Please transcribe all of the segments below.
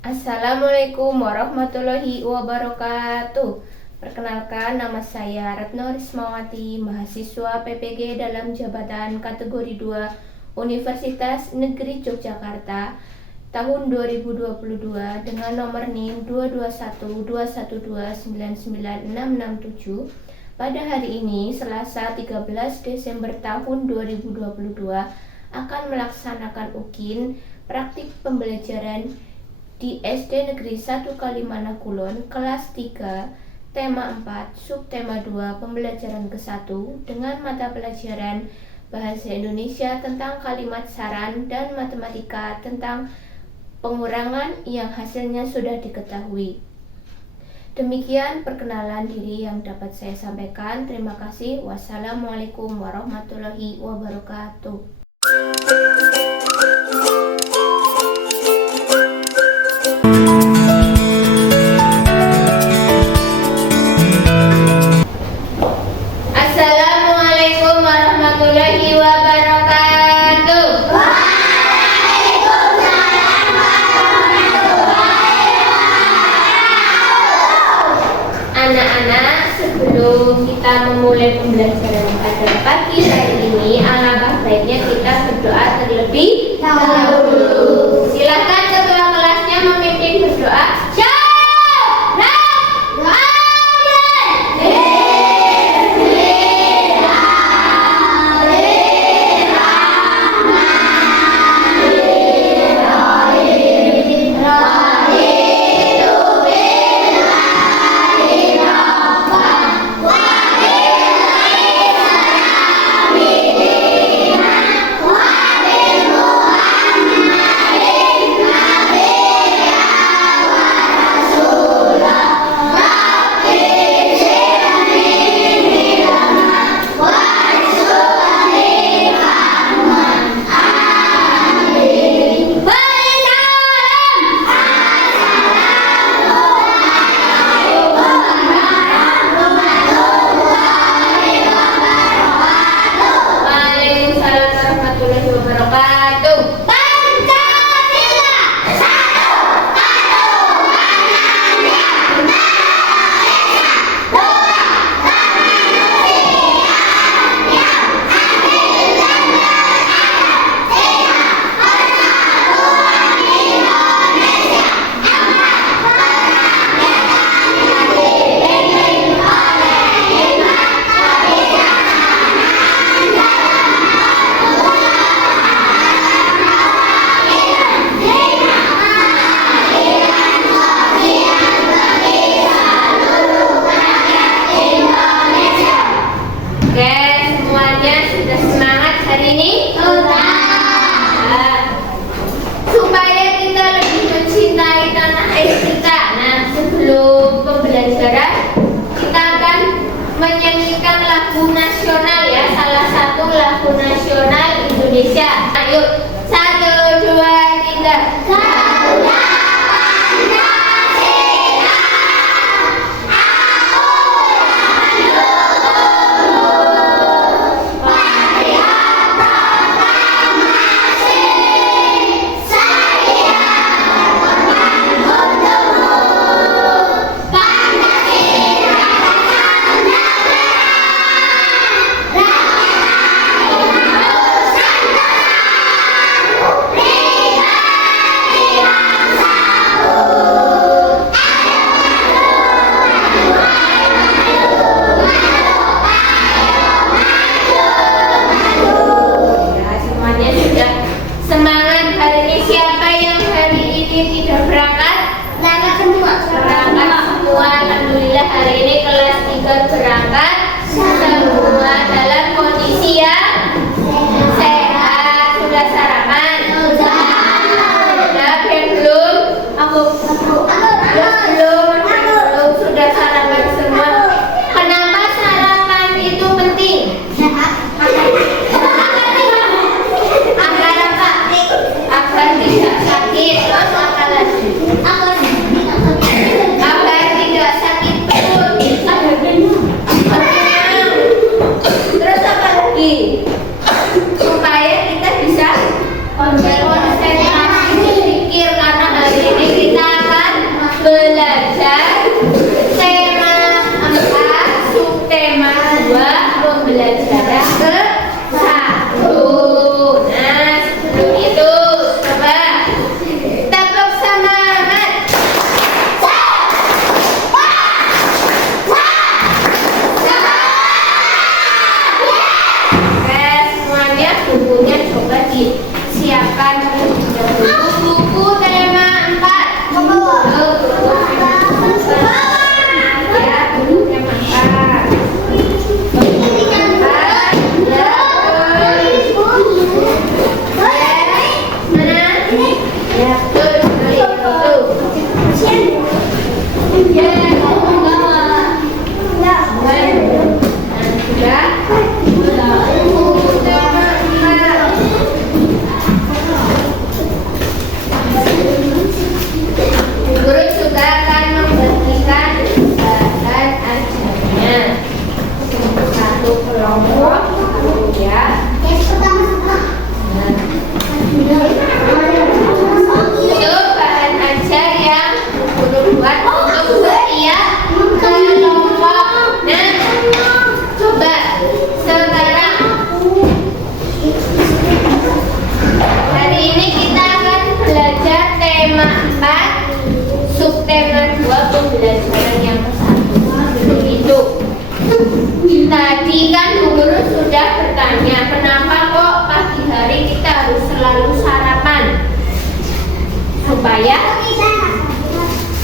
Assalamualaikum warahmatullahi wabarakatuh. Perkenalkan, nama saya Retno Rismawati, mahasiswa PPG dalam jabatan kategori 2 Universitas Negeri Yogyakarta tahun 2022 dengan nomor NIM 22121299667. Pada hari ini, Selasa 13 Desember tahun 2022, akan melaksanakan UKIN praktik pembelajaran di SD Negeri 1 Kalimantan kelas 3, tema 4, subtema 2, pembelajaran ke-1 dengan mata pelajaran Bahasa Indonesia tentang kalimat saran dan matematika tentang pengurangan yang hasilnya sudah diketahui. Demikian perkenalan diri yang dapat saya sampaikan. Terima kasih. Wassalamualaikum warahmatullahi wabarakatuh. Assalamualaikum warahmatullahi wabarakatuh. Anak-anak, sebelum kita memulai pembelajaran pada pagi hari ini, alangkah baiknya kita berdoa terlebih dahulu. Silakan ketua kelasnya memimpin berdoa. Menyanyikan lagu nasional ya, salah satu lagu nasional Indonesia. Ayo, 1, 2, 3. Alhamdulillah hari ini kelas 3 berangkat semua dalam kondisi yang sehat. Sudah sarapan? Sudah belum? Belum. Sudah sarapan semua. Kenapa sarapan itu penting? Agar apa? Agar tidak sakit. Agar tidak sakit perut. Guru juga akan membagikan bahan ajarnya satu kelompok ya. Itu bahan ajar yang guru buat untuk setiap kelompok. Nah, coba sekarang hari ini kita akan belajar tema 4, subtema 2, pembelajaran yang ke-1. Begitu. Tadi kan Bu Guru sudah bertanya, kenapa kok pagi hari kita harus selalu sarapan?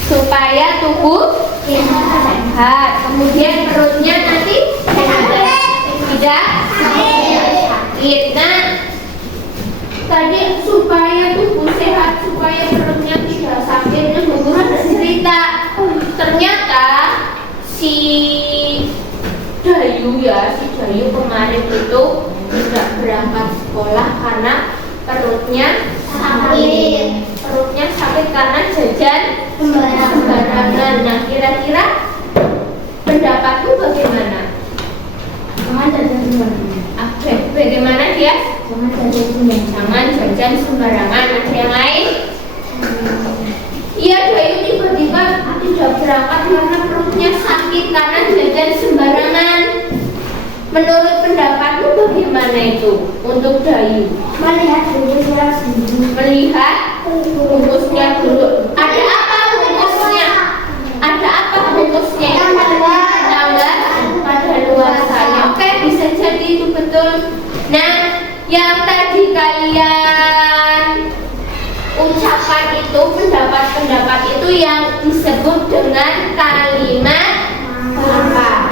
Supaya tubuh sehat. Kemudian perutnya nanti tidak sakit. Nah, tadi supaya tubuh sehat, supaya perutnya tidak sakit, Bu Guru ada cerita. Ternyata si Dayu kemarin itu tidak berangkat sekolah karena perutnya sakit karena jajan sembarangan. Nah, kira-kira pendapatku bagaimana? Bagaimana dia? Jangan jajan sembarangan. Ada yang lain? Iya, Dayu tiba-tiba tidak berangkat karena perutnya sakit karena jajan sembarangan. Menurut pendapatmu bagaimana itu untuk Dayu? Melihat bungkusnya dulu. Ada apa bungkusnya? Tanggal pada luar sana. Oke, bisa jadi itu betul. Nah, yang tadi kalian ucapan itu, pendapat itu yang disebut dengan kalimat apa?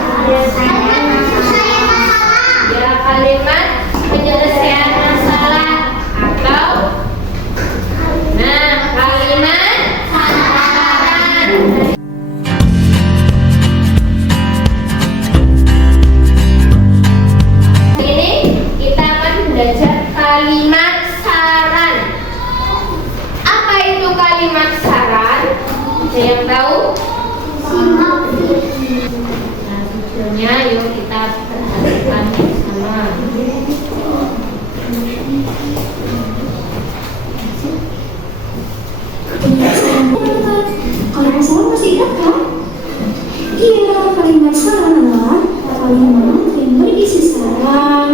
Ya, kalimat penyelesaian masalah atau kalimat saran. Ini kita akan belajar kalimat saran. Apa itu kalimat saran? Ada yang tahu? Nah, videonya yuk kita perhatikan bersama. Kalimat saran masih ingat kan? Iya, kalimat saran adalah kalimat yang berisi saran,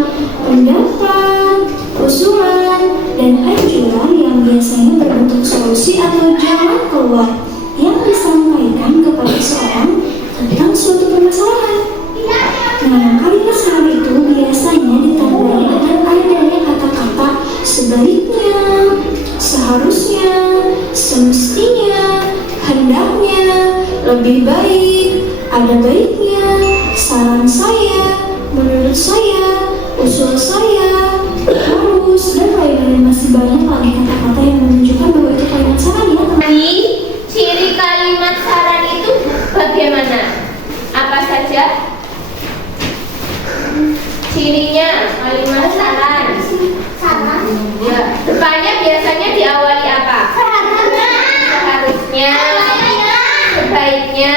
pendapat, usulan, dan anjuran yang biasanya berbentuk solusi atau jalan keluar yang disampaikan kepada seorang tentang suatu permasalahan. Nah, kalimat saran itu biasanya ditandai dengan adanya kata-kata sebaliknya, seharusnya, semestinya, hendaknya, lebih baik, ada baiknya, saran saya, menurut saya, usul saya, harus, dan lain-lain. Masih banyak lagi kata-kata yang menunjukkan bahwa itu kalimat saran ya teman. Ciri kalimat saran itu bagaimana? Apa saja cirinya kalimat saran? Ya, depannya biasanya diawali apa? Seharusnya, sebaiknya,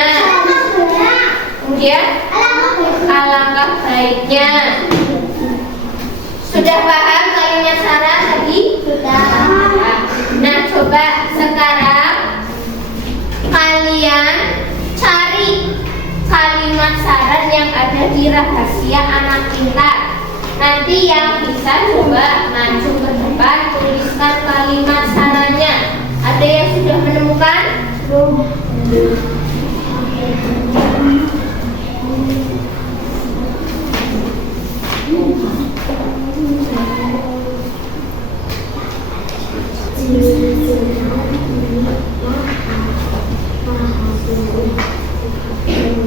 kemudian alangkah baiknya. Sudah paham kalimat saran tadi? Sudah. Nah, coba sekarang kalian cari kalimat saran yang ada di rahasia anak pintar. Nanti yang bisa coba maju ke depan, tuliskan kalimat sarannya. Ada yang sudah menemukan?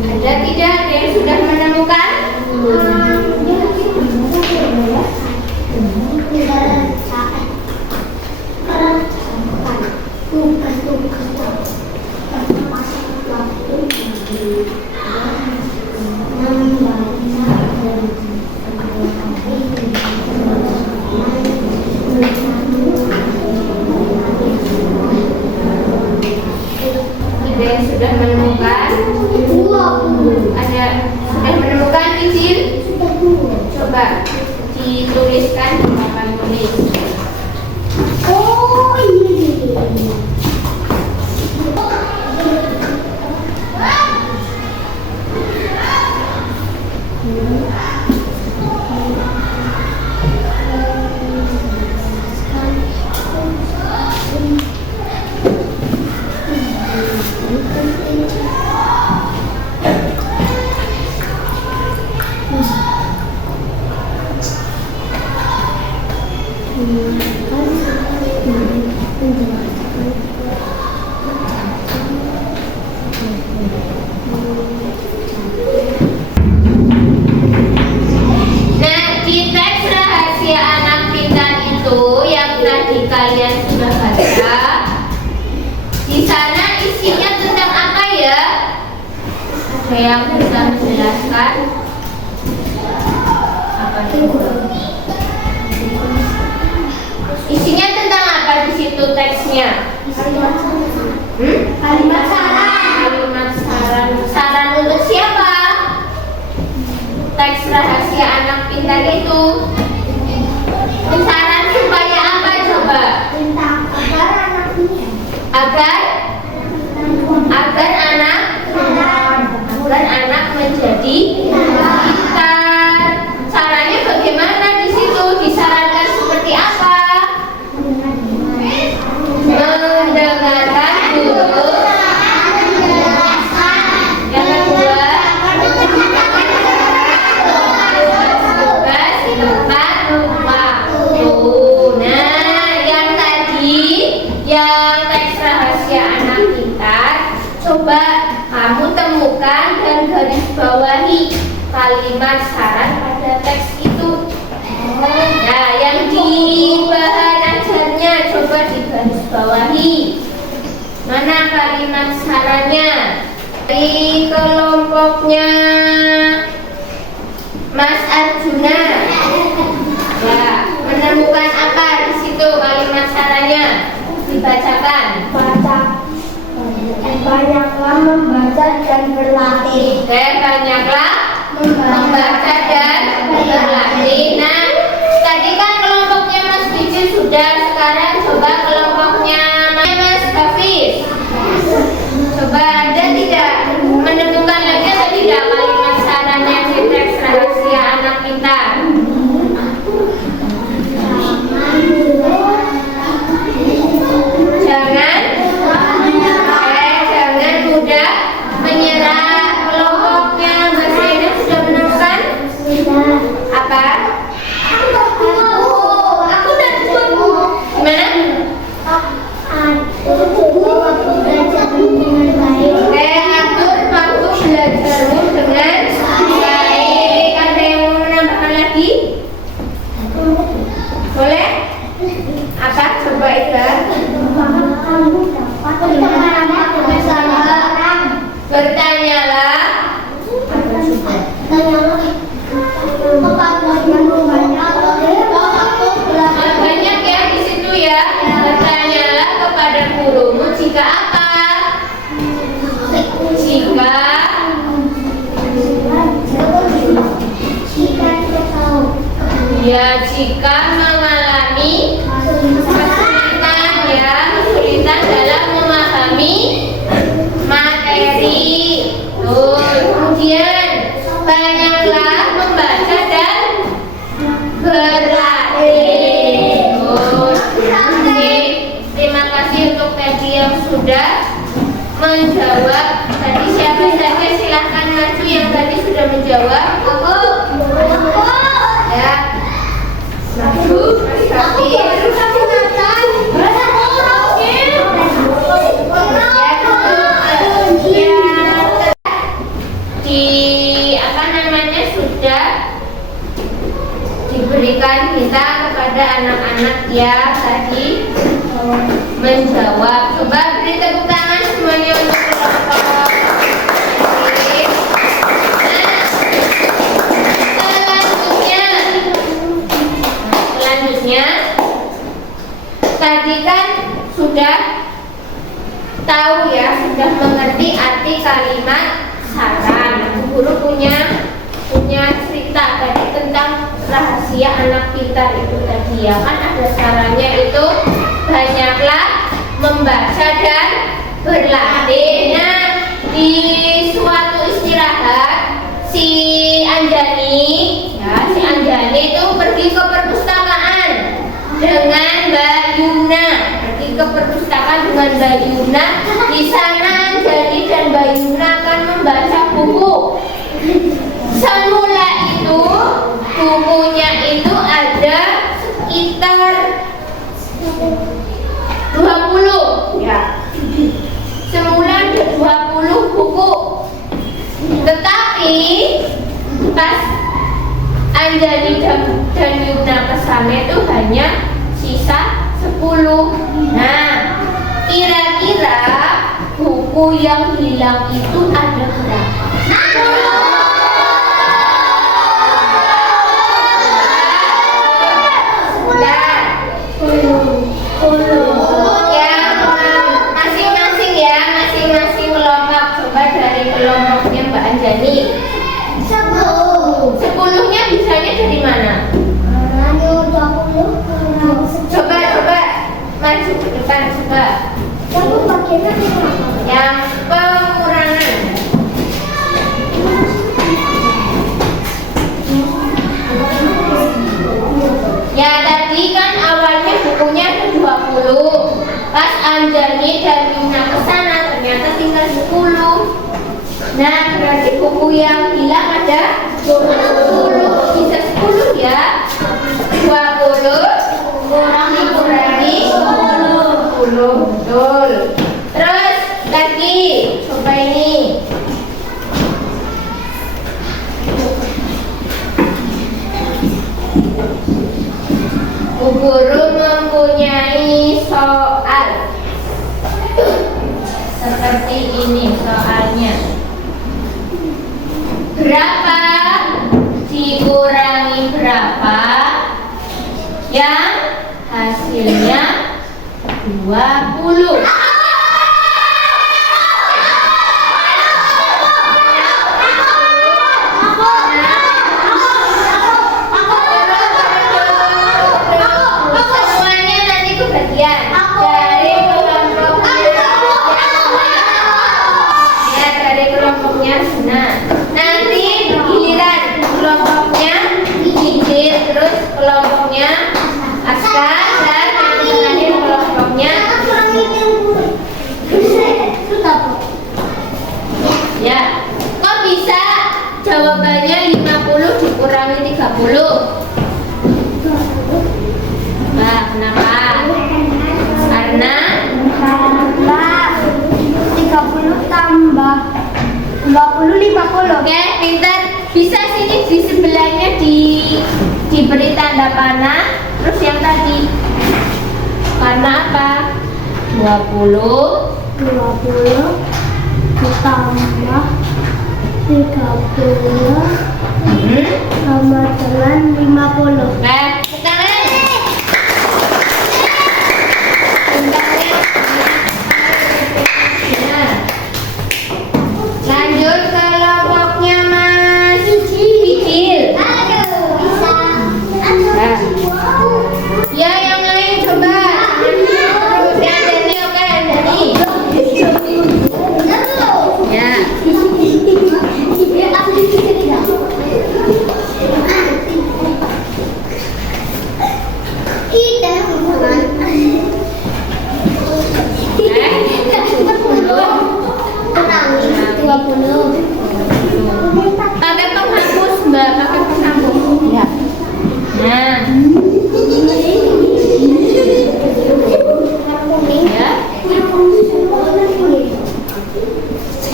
Ada tidak? Ada yang sudah menemukan? Ada yang sudah menemukan? Ada sudah menemukan izin? Coba dituliskan di papan tulis. Oh iya. Nah, di teks rahasia anak pintar itu yang tadi kalian sudah baca, di sana isinya tentang apa ya? Ada yang bisa menjelaskan? Apa itu? Isinya tentang apa di situ teksnya? Kalimat saran. Kalimat saran. Saran untuk siapa? Teks rahasia anak pintar itu. Saran supaya apa coba? Tentang agar anak ini Agar anak menjadi pintar. Caranya bagaimana di situ? Disarankan seperti apa? Mendengarkan guru. Yang kedua, tugas tepat waktu. Nah, yang tadi, yang teks rahasia anak pintar, coba kamu temukan dan garis bawahi kalimat saran pada teks itu. Nah, yang di bahan ajarnya coba digaris bawahi. Mana kalimat sarannya? Di kelompoknya Mas Arjuna. Ya, menemukan apa di situ kalimat sarannya? Dibacakan. banyaklah membaca dan berlatih. Banyaklah membaca dan berlatih. Nah, tadi kan kelompoknya Mas Biji sudah, sekarang coba kelompoknya Mas Hafiz. Coba ada tidak menemukan lagi atau tidak kalimat sarannya di teks rahasia anak pintar? Jangan mudah menyerah. Kelompoknya Mas Rina sudah menemukan apa? Aku udah ketemu. Gimana? Atur waktu belajarmu dengan baik. Ada yang mau menambahkan lagi? Boleh? Apa? Coba Ida. Bertanyalah. Banyak ya di situ ya. Bertanyalah kepada gurumu jika apa? Jika mengalami kesulitan dalam memahami materi. Kemudian banyaklah membaca dan berlatih. Terima kasih untuk tadi yang sudah menjawab. Tadi siapa saja silahkan maju yang tadi sudah menjawab. Aku. Ya. Maju. Sudah diberikan kita kepada anak-anak yang tadi menjawab. Coba beri tepuk tangan semuanya untuk kelompok. tahu ya, sudah mengerti arti kalimat saran. Guru punya cerita tadi tentang rahasia anak pintar itu tadi ya kan, ada sarannya itu banyaklah membaca dan berlatih. Nah, di suatu istirahat si Anjani itu pergi ke perpustakaan dengan Mbak Yuna. Di sana Anjani dan Mbak Yuna akan membaca buku. Semula itu bukunya itu ada sekitar 20 ya. Semula ada 20 buku. Tetapi pas Anjani dan Yuna kesana itu hanya sisa 10. Nah, kira-kira buku yang hilang itu ada berapa? Masing-masing kelompok. Coba dari kelompoknya Mbak Anjani. 10-nya bisanya dari mana? Coba maju ke depan coba. Yang pengurangan. Ya tadi kan awalnya bukunya ada 20. Pas Anjani dan Yuna kesana ternyata tinggal 10. Nah, berarti buku yang hilang ada 10. Bisa 10 ya. 20 dikurangi 10. Betul. Terus lagi coba ini. Bu guru mempunyai soal seperti ini soalnya. Berapa dikurangi berapa yang hasilnya 20? Semuanya nanti kebagian dari kelompoknya Suna. Nanti giliran kelompoknya Hijir, terus kelompoknya Askar, dan nanti kelompoknya ya. Kok bisa jawabannya 50 dikurangi 30? Nah, kenapa? Karena 30 tambah 20 50. Oke, pintar. Bisa sini di sebelahnya diberi tanda panah. Terus yang tadi karena apa? 20 ditambah 30 sama dengan 50. Oke, sekarang lanjut ke kelompoknya Mas Hijil. Ya, yang lain coba. Ya, Dani, oke, Dani. Ya. Pakai penghapus, Mbak, pakai penghapus. Ya. Nah. Ya.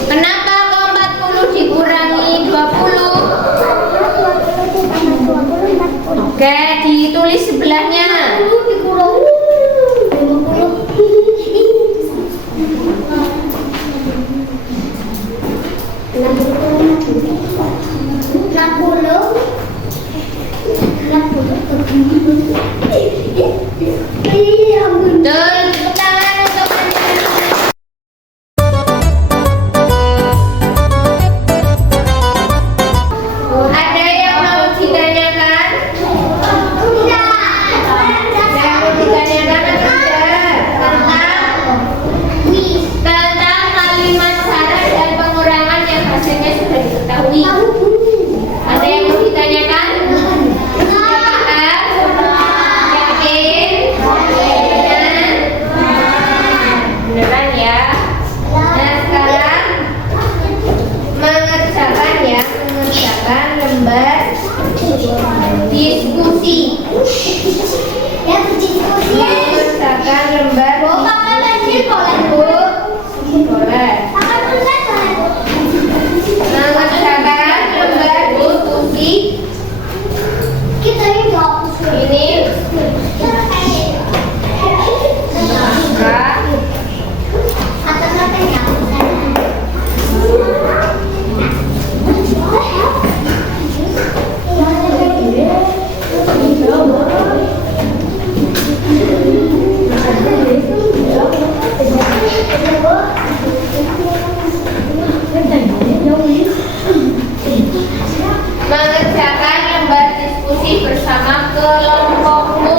Kenapa kok 40 dikurangi 20? Oke, ditulis sebelahnya. lembar diskusi. Mengerjakan lembar diskusi. Boleh. Mengerjakan lembar diskusi. Ini mengerjakan lembar diskusi bersama kelompokmu.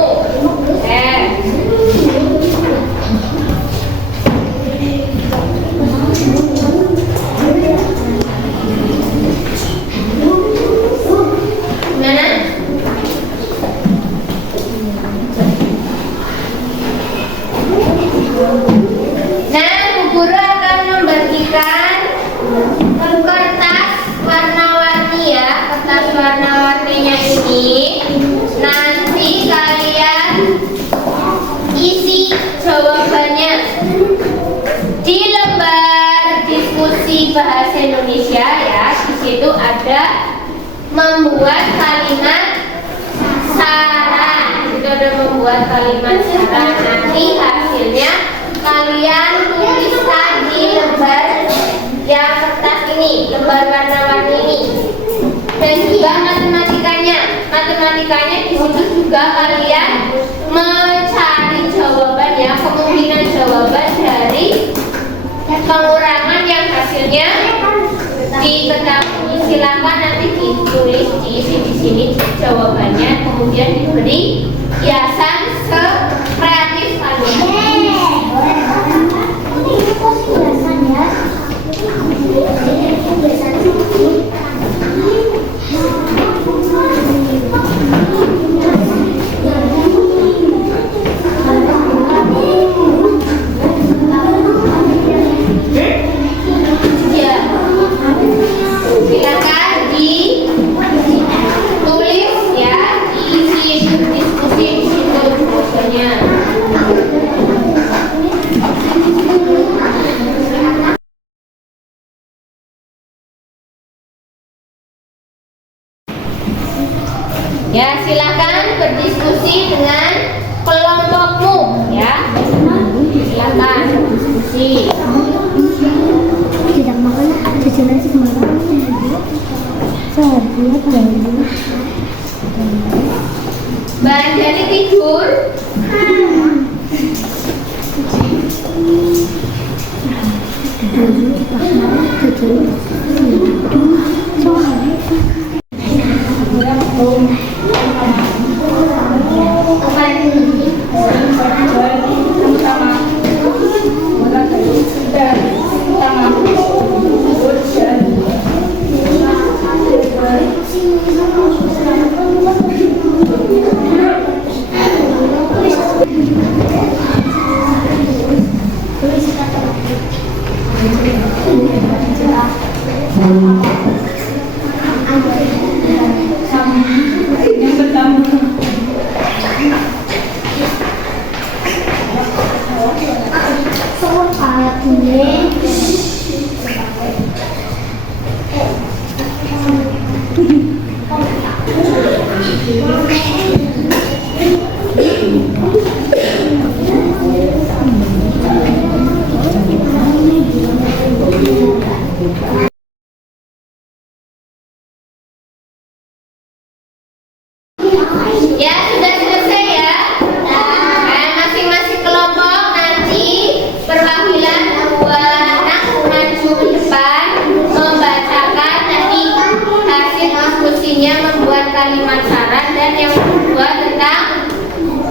Mana? Nah, Bu Guru akan membagikan kertas warna-warni ya. Kertas warna-warninya ini nanti kalian isi jawabannya di lembar diskusi bahasa Indonesia ya. Di situ ada membuat kalimat saran. Itu ada membuat kalimat saran. Nanti hasilnya kalian tuliskan di lembar yang kertas ini, lembar warna-warni ini. Dan juga matematikanya di situ juga kalian mencari jawabannya, kemungkinan jawaban dari pengurangan yang hasilnya diketahui. Silakan nanti ditulis, diisi di sini jawabannya, kemudian diberi hiasan sekreatif kalian. Silakan ditulis ya, diisi diskusi di situ jawabannya. Ya, silakan berdiskusi dengan kelompokmu ya. Silakan berdiskusi. Tidak makan jajanan sih kemana? Mbak Anjani tidur. Ya, sudah selesai ya. Nah, masing-masing kelompok nanti perwakilan dua anak maju ke depan membacakan nanti hasil diskusinya, membuat kalimat saran, dan yang kedua tentang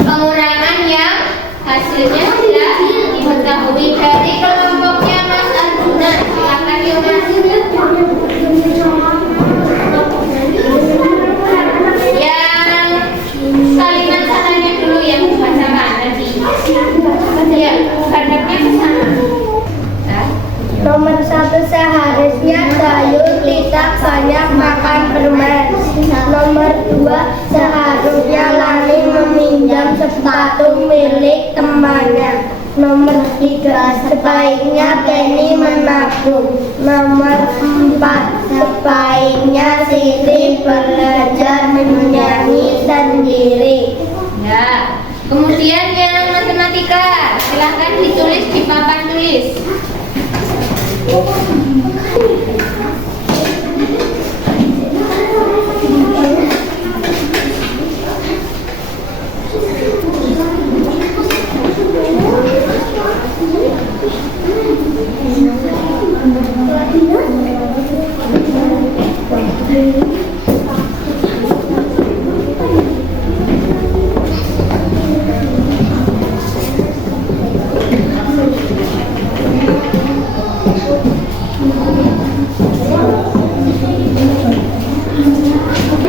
pengurangan yang hasilnya sudah diketahui dari kelompoknya Mas Arjuna. Silakan yuk Mas. Kalimat sarannya dulu yang dibacakan nanti. Ya, hadapnya ke sana. Nomor 1, seharusnya sayur tidak banyak makan permen. berdua seharusnya lari meminjam sepatu milik temannya. Nomor 3, sebaiknya Penny menabung. Nomor 4, sebaiknya Siti belajar menyanyi sendiri. Ya. Kemudian yang matematika, silahkan ditulis di papan tulis.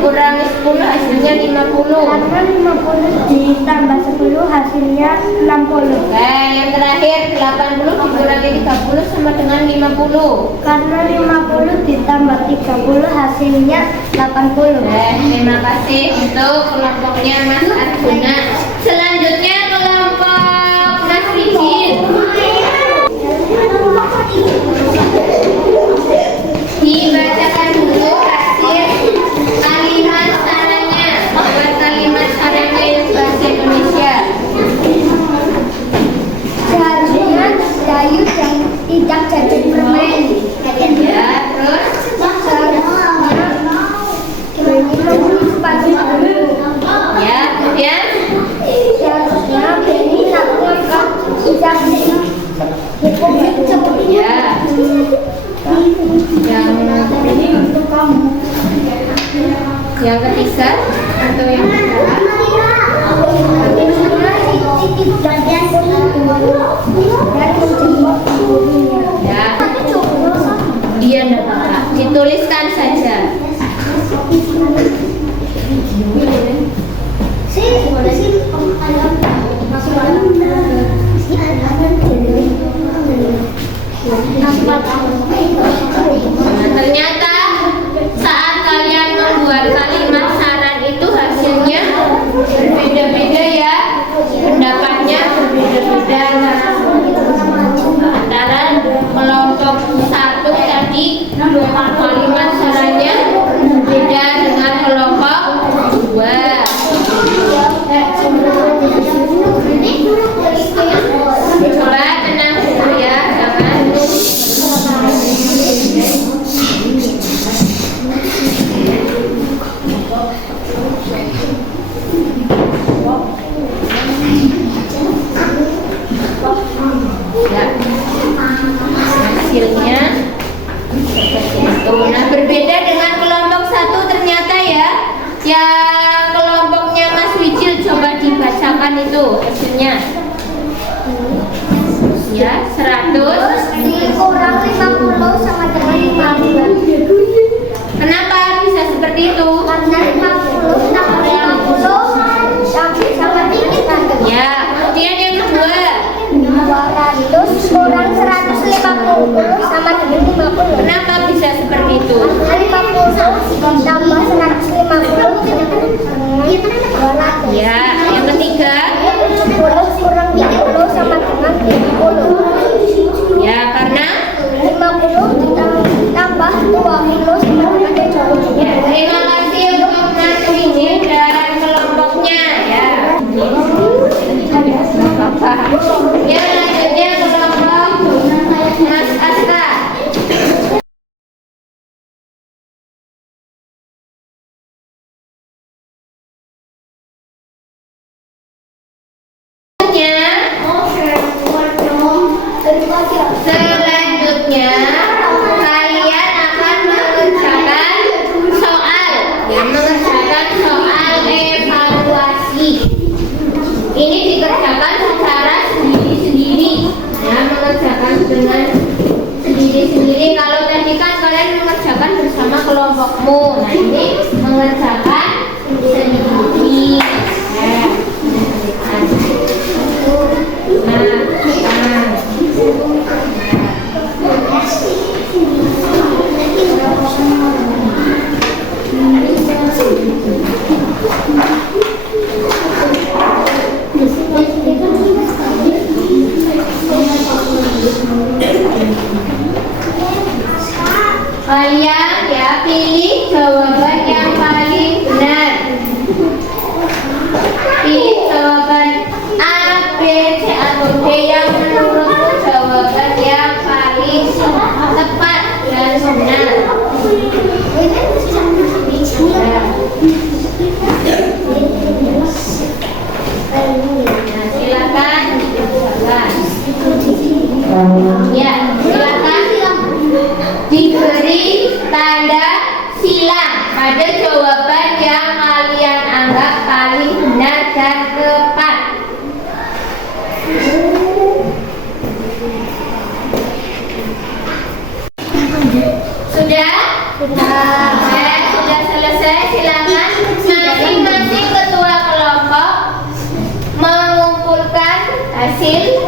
Kurangi 10 hasilnya 50. Karena 50 ditambah 10 hasilnya 60. Yang terakhir 80 dikurangi 30 sama dengan 50. Karena 50 ditambah 30 hasilnya 80. Terima kasih untuk kelompoknya Mas Arjuna. Selanjutnya kelompok Mas Wijin. Dibacakan dulu hasil kalimat sarannya. Buat kalimat sarannya yang bahasa Indonesia. Seharusnya Dayu tidak jadi permen. Ya, terus Seharusnya Penny membeli sepatu baru. ya, kemudian Seharusnya Penny melakukan tidak ya. Yang ketiga atau yang kedua? Ya. Iya, enggak apa-apa. Dituliskan saja. Nah, ternyata saat kalian membuat kalimat saran itu hasilnya berbeda-beda ya, pendapatnya berbeda-beda antara kelompok 1 tadi kalimat sarannya berbeda dengan kelompok 2. Coba tenang dulu ya, jangan ya. Hasilnya seperti itu. Nah, berbeda dengan kelompok 1 ternyata ya. Yang kelompoknya Mas Wijil, coba dibacakan itu hasilnya. Ya, 100 dikurang 50 sama dengan 50. Kenapa bisa seperti itu? Karena 50 tambah 50 sama dengan Ya, kemudian yang kedua 200 kurang 150 sama dengan 50. kenapa bisa seperti itu? Karena 50 tambah 150 200. Ya, yang ketiga 10 kurang 30 sama dengan 70. ya, karena 50 tambah 20 sama dengan 70. ya, terima kasih untuk Mas Wijin dan kelompoknya ya. Ya, selanjutnya kelompok Mas Aska. Selanjutnya kalian akan mengerjakan soal, ya, mengerjakan soal evaluasi. Ini dikerjakan secara sendiri-sendiri, ya, mengerjakan dengan sendiri-sendiri. Kalau tadi kan kalian mengerjakan bersama kelompokmu, nah ini mengerjakan sendiri. Nah, Kalian ya pilih jawaban yang paling benar. Pilih jawaban A, B, C atau D yang menurutmu jawaban yang paling tepat dan benar. Nah, silakan dibacakan. Ya, silakan diberi tanda silang pada jawaban yang kalian anggap paling benar dan tepat. Sudah? Sudah selesai. Silakan masing-masing ketua kelompok mengumpulkan hasil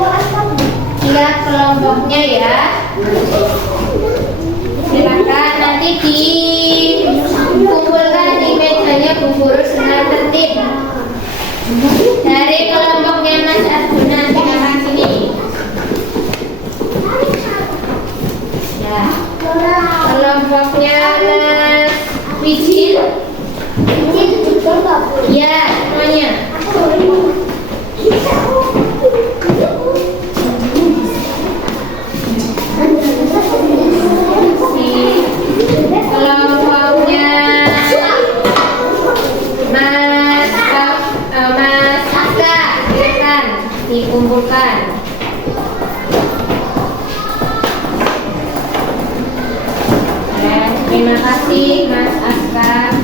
kelompoknya ya. Silakan nanti dikumpulkan di mejanya Bu Guru secara tertib. Dari kelompoknya Mas Arjuna, silakan sini. Ya. Kelompoknya Mas Wijil. Ya, semuanya. Kelompoknya Mas Aska, silakan dikumpulkan. Terima kasih Mas Aska.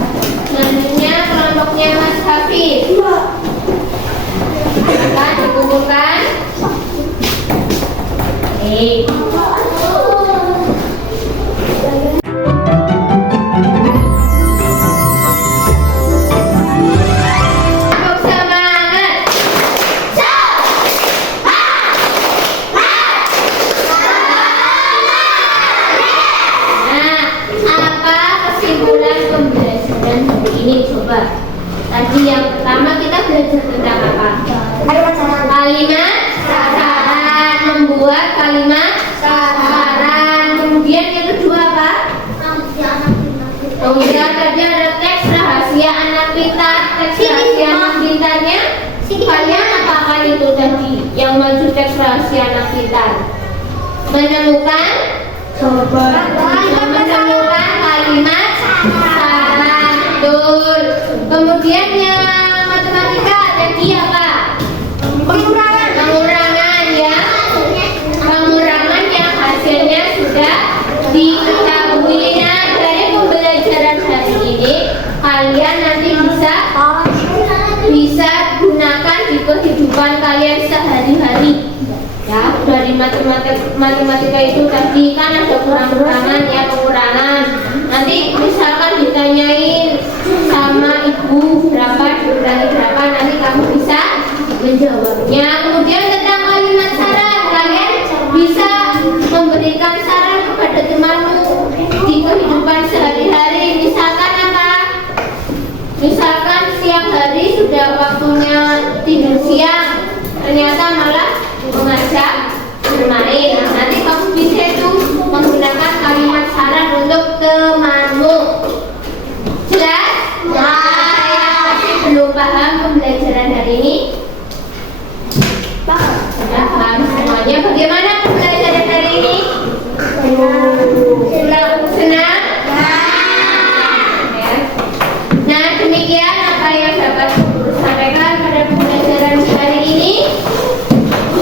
Selanjutnya kelompoknya Mas Hafiz, silakan dikumpulkan. Tadi yang pertama kita belajar tentang apa? Kalimat sasaran, membuat kalimat sasaran. Kemudian yang kedua apa? Kemudian tadi ada teks rahasia anak pintar. Teks rahasia anak pintarnya kalian apakan itu tadi? Yang maju teks rahasia anak pintar. Menemukan kalimat sasaran. Betul. Kemudian yang matematika tadi apa? Pengurangan ya. Pengurangan yang hasilnya sudah diketahui. Nah, dari pembelajaran hari ini kalian nanti bisa gunakan di kehidupan kalian sehari-hari. Ya, dari matematika itu tadi kan ada kurang-kurangan ya, pengurangan. Nanti misalkan ditanyain sama ibu berapa dikurangi berapa, nanti kamu bisa menjawabnya. Kemudian tentang kalimat saran, kalian bisa memberikan saran kepada temanmu di kehidupan sehari-hari. Misalkan apa? Misalkan siang hari sudah waktunya tidur siang, ternyata malah mengajak bermain. Nah, nanti kamu bisa itu menggunakan kalimat saran untuk temanmu. Jelas? Saya masih belum paham pembelajaran hari ini. Sudah paham semuanya? Bagaimana pembelajaran hari ini? Senang? Ya. Nah, demikian apa yang dapat Guru sampaikan pada pembelajaran hari ini.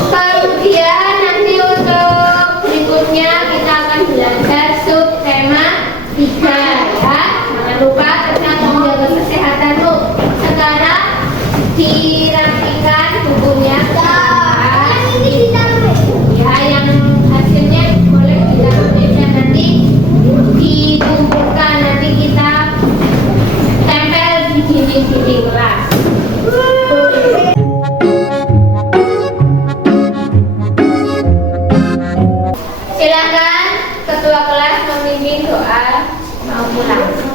Kemudian nanti untuk berikutnya kita akan belajar subtema 3 ya. Jangan lupa tentang menjaga kesehatanmu. Sekarang dirapikan bukunya. Ya, yang hasilnya boleh ditaruh meja, nanti dikumpulkan, nanti kita tempel di dinding-dinding kelas. Silakan ketua kelas memimpin doa mau pulang.